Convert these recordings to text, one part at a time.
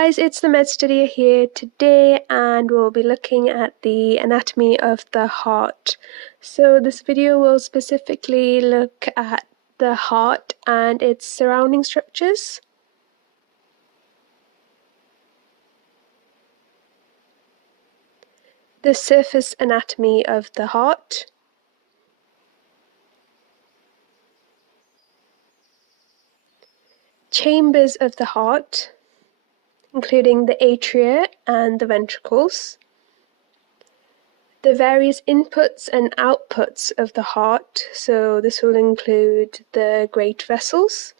guys, it's the MedStudier here today, and we'll be looking at the anatomy of the heart. So this video will specifically look at the heart and its surrounding structures. The surface anatomy of the heart. Chambers of the heart, including the atria and the ventricles. The various inputs and outputs of the heart, so this will include the great vessels.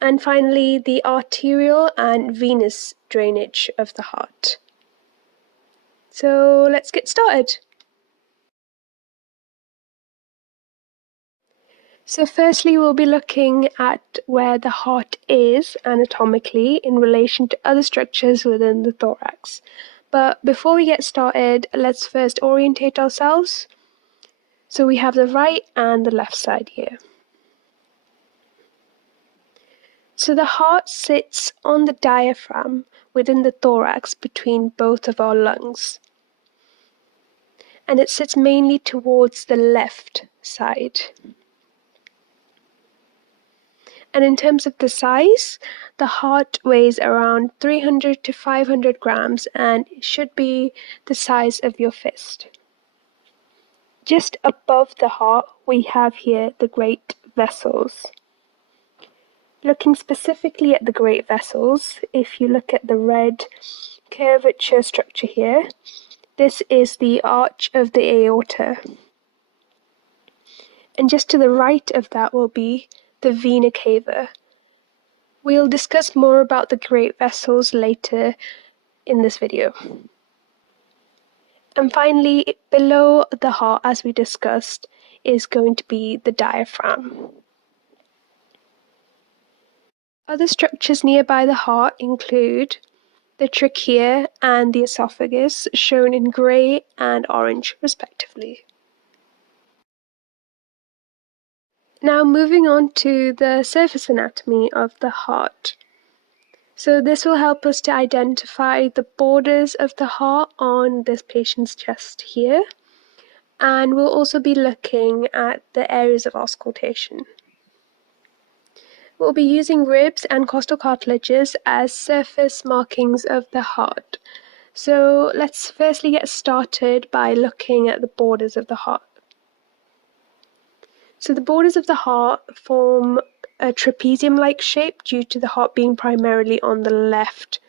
And finally, the arterial and venous drainage of the heart. So let's get started. So firstly, we'll be looking at where the heart is anatomically in relation to other structures within the thorax. But before we get started, let's first orientate ourselves. So we have the right and the left side here. So the heart sits on the diaphragm within the thorax between both of our lungs. And it sits mainly towards the left side. And in terms of the size, the heart weighs around 300 to 500 grams and should be the size of your fist. Just above the heart, we have here the great vessels. Looking specifically at the great vessels, if you look at the red curvature structure here, this is the arch of the aorta. And just to the right of that will be the vena cava. We'll discuss more about the great vessels later in this video. And finally, below the heart, as we discussed, is going to be the diaphragm. Other structures nearby the heart include the trachea and the esophagus, shown in grey and orange respectively. Now moving on to the surface anatomy of the heart. So this will help us to identify the borders of the heart on this patient's chest here. And we'll also be looking at the areas of auscultation. We'll be using ribs and costal cartilages as surface markings of the heart. So let's firstly get started by looking at the borders of the heart. So the borders of the heart form a trapezium-like shape due to the heart being primarily on the left.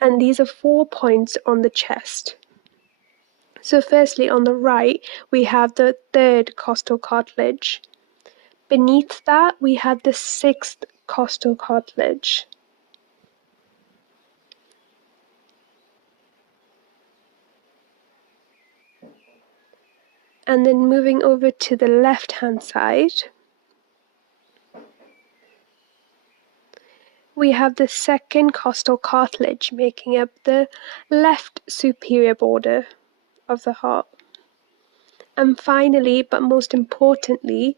And these are 4 points on the chest. So firstly, on the right, we have the third costal cartilage. Beneath that, we have the sixth costal cartilage. And then moving over to the left-hand side, we have the second costal cartilage making up the left superior border of the heart. And finally, but most importantly,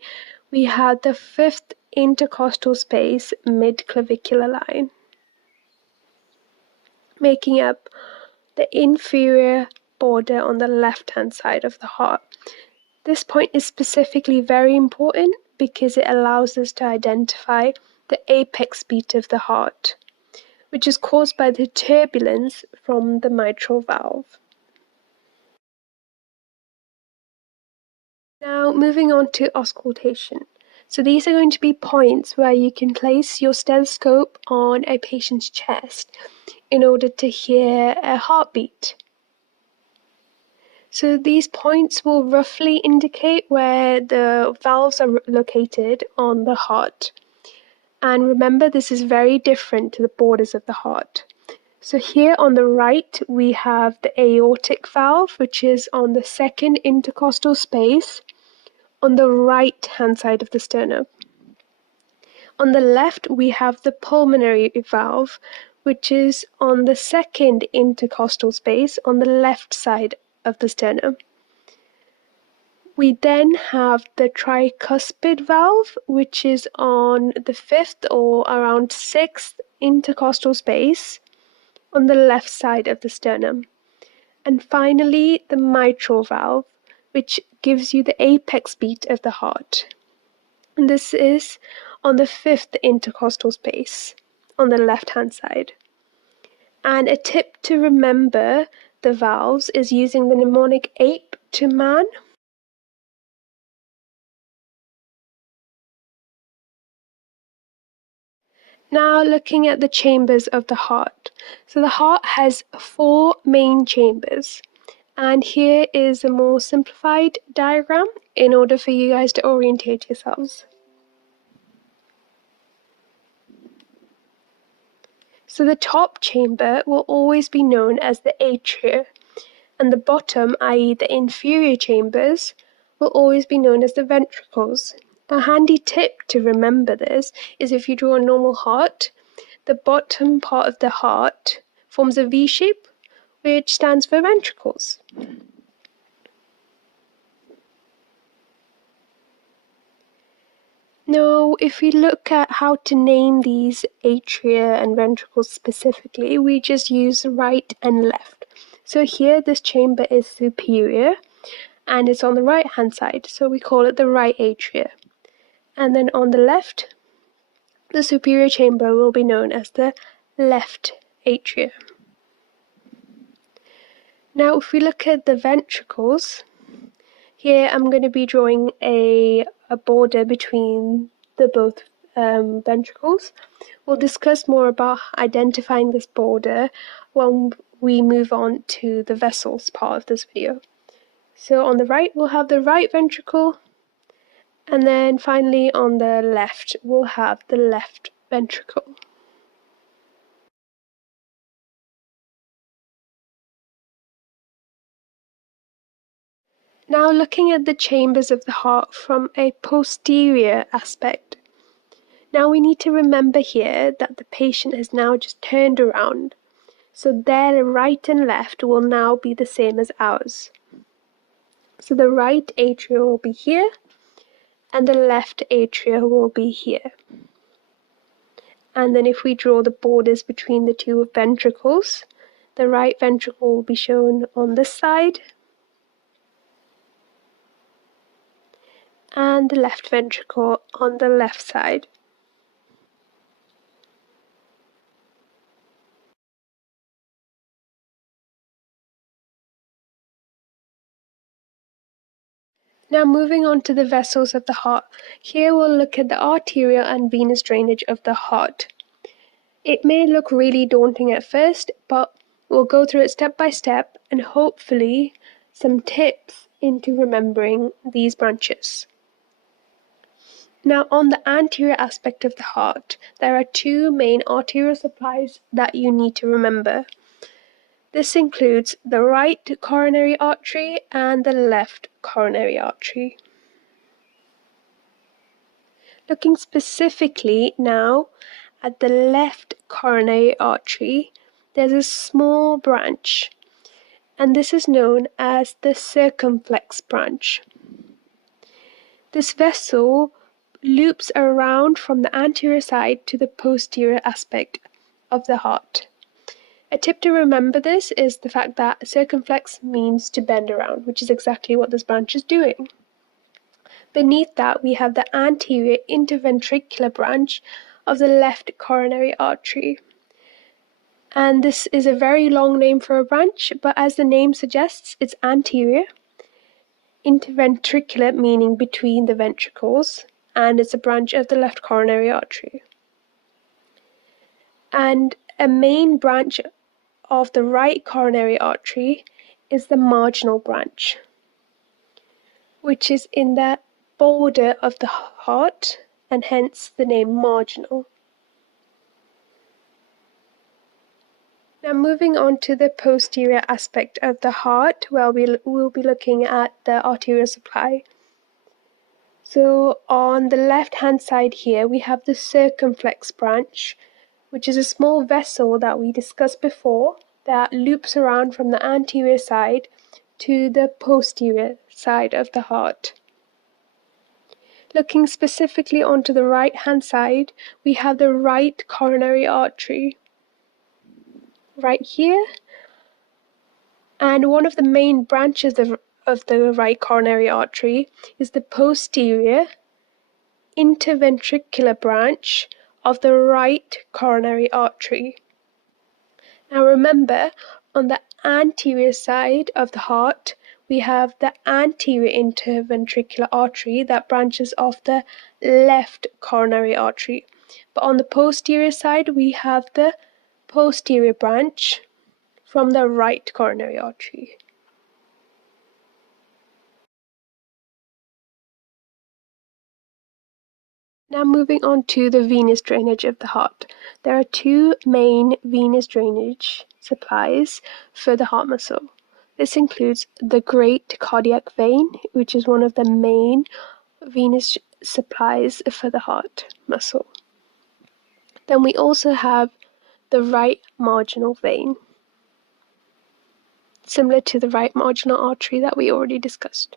we have the fifth intercostal space mid-clavicular line, making up the inferior border on the left-hand side of the heart. This point is specifically very important because it allows us to identify the apex beat of the heart, which is caused by the turbulence from the mitral valve. Now moving on to auscultation. So these are going to be points where you can place your stethoscope on a patient's chest in order to hear a heartbeat. So these points will roughly indicate where the valves are located on the heart. And remember, this is very different to the borders of the heart. So here on the right, we have the aortic valve, which is on the second intercostal space on the right-hand side of the sternum. On the left, we have the pulmonary valve, which is on the second intercostal space on the left side of the sternum. We then have the tricuspid valve, which is on the fifth or around sixth intercostal space on the left side of the sternum. And finally, the mitral valve, which gives you the apex beat of the heart. And this is on the fifth intercostal space on the left-hand side. And a tip to remember the valves is using the mnemonic ape to man. Now looking at the chambers of the heart. So the heart has 4 main chambers. And here is a more simplified diagram in order for you guys to orientate yourselves. So the top chamber will always be known as the atria, and the bottom, i.e. the inferior chambers, will always be known as the ventricles. A handy tip to remember this is if you draw a normal heart, the bottom part of the heart forms a V shape, which stands for ventricles. Now, if we look at how to name these atria and ventricles specifically, we just use right and left. So here, this chamber is superior, and it's on the right-hand side, so we call it the right atria. And then on the left, the superior chamber will be known as the left atria. Now, if we look at the ventricles, here I'm going to be drawing a border between the both ventricles. We'll discuss more about identifying this border when we move on to the vessels part of this video. So on the right, we'll have the right ventricle, and then finally on the left, we'll have the left ventricle. Now looking at the chambers of the heart from a posterior aspect. Now we need to remember here that the patient has now just turned around, so their right and left will now be the same as ours. So the right atria will be here, and the left atria will be here. And then if we draw the borders between the two ventricles, the right ventricle will be shown on this side, and the left ventricle on the left side. Now moving on to the vessels of the heart. Here we'll look at the arterial and venous drainage of the heart. It may look really daunting at first, but we'll go through it step by step and hopefully some tips into remembering these branches. Now on the anterior aspect of the heart, there are 2 main arterial supplies that you need to remember. This includes the right coronary artery and the left coronary artery. Looking specifically now at the left coronary artery, there's a small branch, and this is known as the circumflex branch. This vessel loops around from the anterior side to the posterior aspect of the heart. A tip to remember this is the fact that circumflex means to bend around, which is exactly what this branch is doing. Beneath that, we have the anterior interventricular branch of the left coronary artery. And this is a very long name for a branch, but as the name suggests, it's anterior. Interventricular meaning between the ventricles, and it's a branch of the left coronary artery. And a main branch of the right coronary artery is the marginal branch, which is in the border of the heart, and hence the name marginal. Now moving on to the posterior aspect of the heart, where we'll be looking at the arterial supply. So on the left hand side here, we have the circumflex branch, which is a small vessel that we discussed before that loops around from the anterior side to the posterior side of the heart. Looking specifically onto the right-hand side, we have the right coronary artery, right here. And one of the main branches of the right coronary artery is the posterior interventricular branch of the right coronary artery. Now remember, on the anterior side of the heart, we have the anterior interventricular artery that branches off the left coronary artery. But on the posterior side, we have the posterior branch from the right coronary artery. Now moving on to the venous drainage of the heart. There are two main venous drainage supplies for the heart muscle. This includes the great cardiac vein, which is one of the main venous supplies for the heart muscle. Then we also have the right marginal vein, similar to the right marginal artery that we already discussed.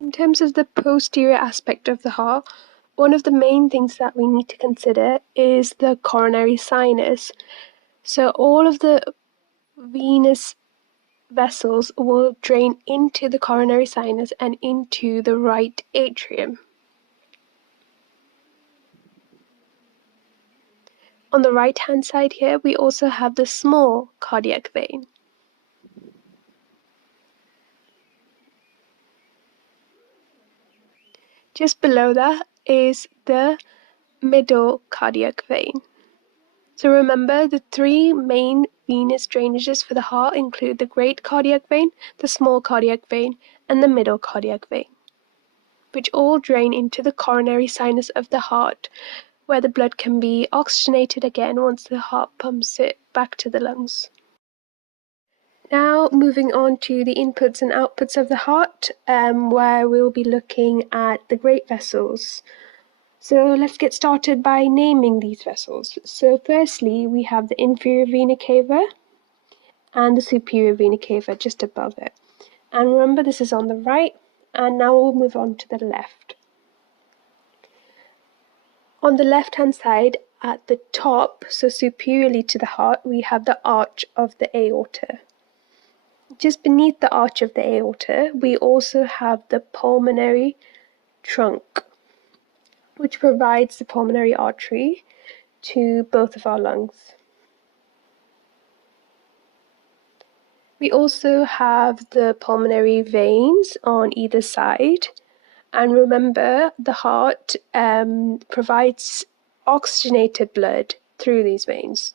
In terms of the posterior aspect of the heart, one of the main things that we need to consider is the coronary sinus. So all of the venous vessels will drain into the coronary sinus and into the right atrium. On the right-hand side here, we also have the small cardiac vein. Just below that is the middle cardiac vein. So remember, the three main venous drainages for the heart include the great cardiac vein, the small cardiac vein, and the middle cardiac vein, which all drain into the coronary sinus of the heart, where the blood can be oxygenated again once the heart pumps it back to the lungs. Now moving on to the inputs and outputs of the heart, where we'll be looking at the great vessels. So let's get started by naming these vessels. So firstly, we have the inferior vena cava and the superior vena cava just above it. And remember, this is on the right, and now we'll move on to the left. On the left-hand side, at the top, so superiorly to the heart, we have the arch of the aorta. Just beneath the arch of the aorta, we also have the pulmonary trunk, which provides the pulmonary artery to both of our lungs. We also have the pulmonary veins on either side. And remember, the heart provides oxygenated blood through these veins.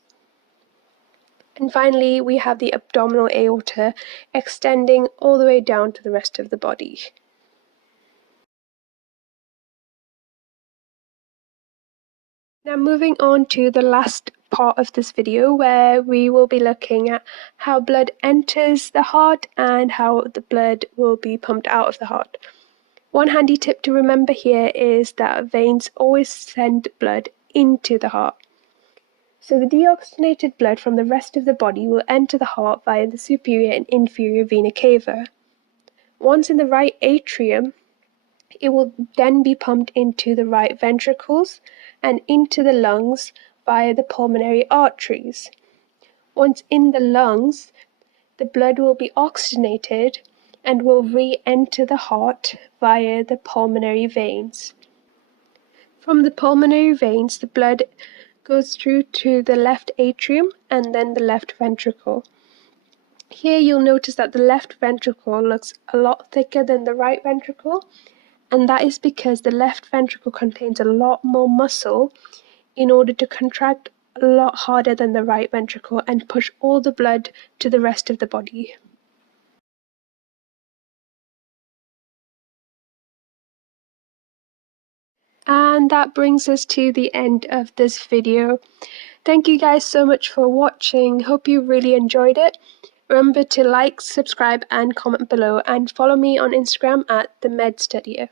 And finally, we have the abdominal aorta extending all the way down to the rest of the body. Now moving on to the last part of this video, where we will be looking at how blood enters the heart and how the blood will be pumped out of the heart. One handy tip to remember here is that veins always send blood into the heart. So the deoxygenated blood from the rest of the body will enter the heart via the superior and inferior vena cava. Once in the right atrium, it will then be pumped into the right ventricles and into the lungs via the pulmonary arteries. Once in the lungs, the blood will be oxygenated and will re-enter the heart via the pulmonary veins. From the pulmonary veins, the blood goes through to the left atrium and then the left ventricle. Here you'll notice that the left ventricle looks a lot thicker than the right ventricle, and that is because the left ventricle contains a lot more muscle in order to contract a lot harder than the right ventricle and push all the blood to the rest of the body. And that brings us to the end of this video. Thank you guys so much for watching. Hope you really enjoyed it. Remember to like, subscribe, and comment below, and follow me on Instagram at the MedStudier.